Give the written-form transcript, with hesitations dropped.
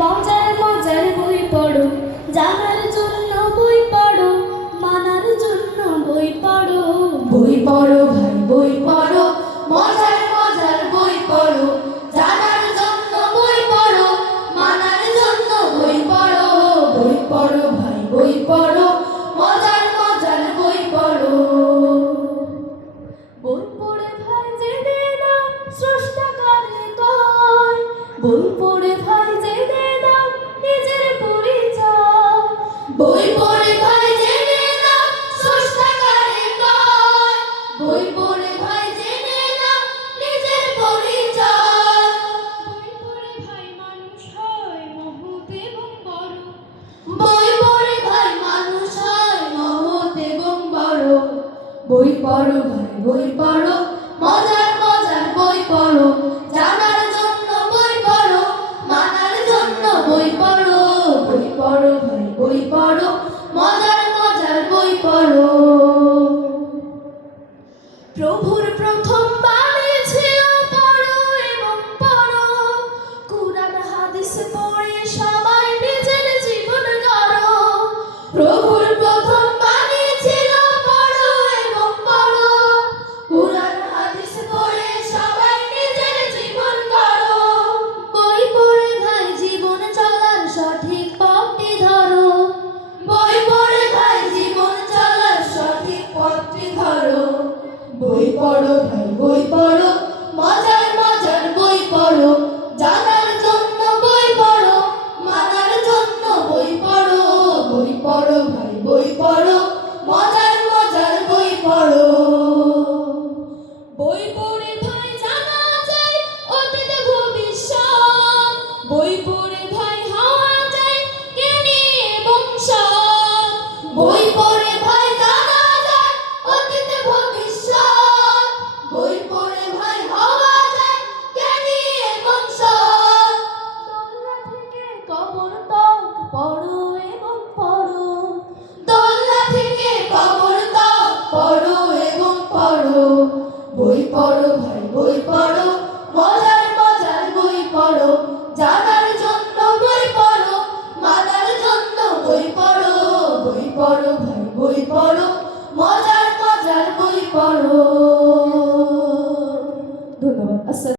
মজার মজার বই পড়ো, জানার জন্য বই পড়ো, মানার জন্য বই পড়ো। বই পড়ো ভাই বই পড়ো, মজার মজার বই পড়ো, জানার জন্য বই পড়ো, মানার জন্য বই পড়ো। বই পড়ো ভাই বই পড়ো, মজার মজার বই পড়ো। বই পড়ে ভাই জেনে নাও স্রষ্টাকারে কয়, বই পড়ে ভাই জেনে নাও নিজের পরিচয়। বই পড়ে ভাই জেনে নাও স্রষ্টাকারে কয়, বই পড়ে ভাই জেনে নাও নিজের পরিচয়। বই পড়ে ভাই মানুষ হয় মহৎ এবং বড়, বই পড়ে ভাই মানুষ হয় মহৎ এবং বড়। বই পড়ো ভাই বই পড়ো, মজার মজার বই পড়ো, জানার জন্য বই পড়ো, মানার জন্য বই পড়ো। বই পড়ো ভাই বই পড়ো, মজার মজার বই পড়ো। প্রভুর প্রথম বাণী ছিল পড়ো এবং পড়ো, কুরআন হাদিস পড়ে সবাই নিজের জীবন গড়ো। প্রভুর প্রথম বাণী ছিল পড়ো এবং পড়ো, কুরআন হাদিস পড়ে সবাই নিজের জীবন গড়ো। বই পড়ে ভাই জীবন চলার সঠিক পথটি ধরো, বই পড়ে ভাই জীবন চলার সঠিক পথটি ধরো। বই পড়ো ভাই বই পড়ো, মজার মজার বই পড়ো, জানার জন্য বই পড়ো, মানার জন্য বই পড়ো। বই পড়ো ভাই বই পড়ো, মজার মজার বই পড়ো। বই পড়ে ভাই জানা যায় অতীত ভবিষ্যৎ, বই পড়ে ভাই হওয়া যায় জ্ঞানী এবং সৎ। বই পড়ে ভাই জানা যায় অতীত ভবিষ্যৎ, বই পড়ে ভাই হওয়া যায় জ্ঞানী এবং সৎ। দোলনা থেকে কবর তক পড়ো এবং পড়ো, দোলনা থেকে কবর তক পড়ো এবং পড়ো। বই পড়ো ভাই বই পড়ো,